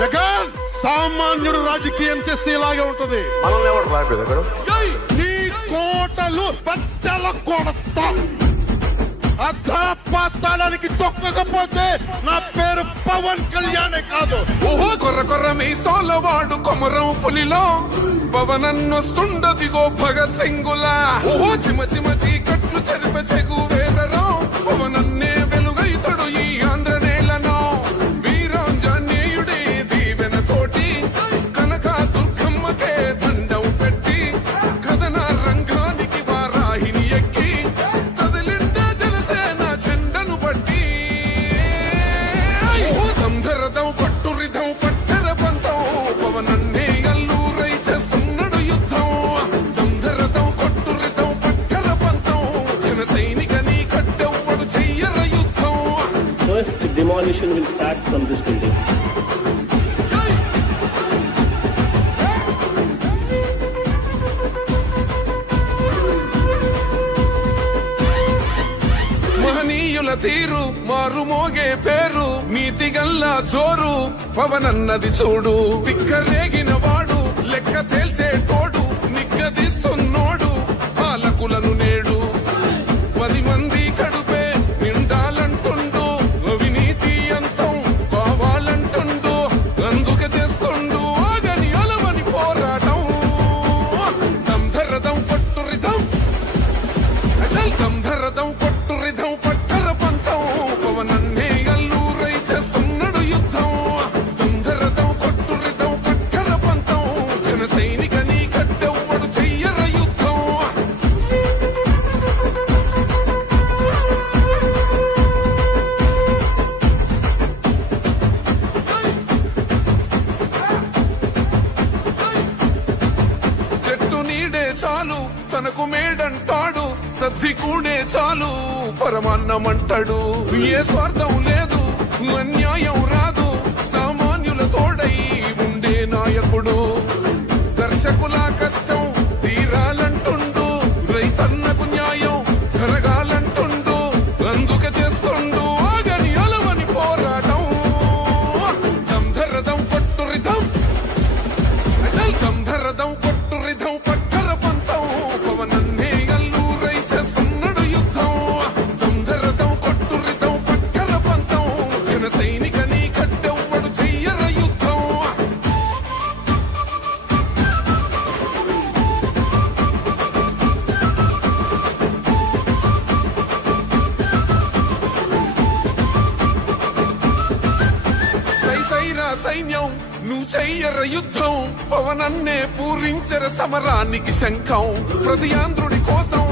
జగన్ సామాన్యుడు రాజకీయం చేస్తే ఇలాగే ఉంటది. నీ కోటలు బద్దల కొడతా. అధాపాతాళానికి తొక్కకపోతే నా పేరు పవన్ కళ్యాణే కాదు. ఓహో కొర్ర కొర్ర మీ సోలవాడు కొమరం పులిలో పవనన్నొస్తుండదిగో భగత్ సింగులా. ఓహో చిమ చిమ చీకట్లు చెరిప చెగు వేదరో పవనన్నే వెలుగైతడు ఈ ఆంధ్ర నేలను. వీరాంజనేయుడే దీవెన తోటి కనక దుర్గమ్మకే దండం పెట్టి కథన రంగానికి వారాహిని ఎక్కి కదిలిండ జనసేన చెండను పట్టి. దంధరదం పట్టురిధం పట్టర పంతం పవనన్నే అల్లూరై చేస్తున్నాడు యుద్ధం. దంధరదం కొట్టురిధం పట్టర పంతం జన సైనికని కట్టెవ్వడు చెయ్యర యుద్ధం. First demolition will start from this building. మహనీయుల తీరు మారుమోగే పేరు నీతిగల్లా జోరు పవనన్నది చూడు. పిక్కరేగిన వాడు లెక్క తేల్చేటోడు నిగ్గదీస్తున్నోడు పాలకులను నేడు. 10 మంది కడుపే నిండాలంటుండు అవినీతి అంతం కావాలంటుండు. అందుకే చేస్తుండు ఆగని అలవని పోరాటం. దంధరదం పట్టురిధం అచల్ దంధరదం పట్టురిధం పట్టర పంతం పవనన్నే అల్లూరై చేస్తున్నాడు యుద్ధం. దంధరదం కొట్టురిధం పట్టర పంతం జన సైనికని కట్టెవ్వడు చెయ్యర యుద్ధం. చెట్టు నీడే చాలు తనకు మేడంటాడు. సద్ది కూడే చాలు పరమాన్నమంటాడు. ఏ స్వార్థం లేదు అన్యాయం రాదు సామాన్యుల తోడై ఉండే నాయకుడు. దర్శకుల కష్టం తీరాలంటుండు రైతన్నకు న్యాయం జరగాలంటుండు. అందుకే చేస్తుండు ఆగని అలవని పోరాటం. దంధరదం పట్టురిధం అచల్ దంధరదం పట్టురిధం పట్టర పంతం పవనన్నే అల్లూరై చేస్తున్నాడు యుద్ధం. దంధరదం కొట్టురిధం పట్టర పంతం జన సైనికని కట్టెవ్వడు చెయ్యర యుద్ధం. సైసైరా సైన్యం నువ్వు చెయ్యర యుద్ధం. పవనన్నే పూరించర సమరానికి శంఖం. ప్రతి ఆంధ్రుడి కోసం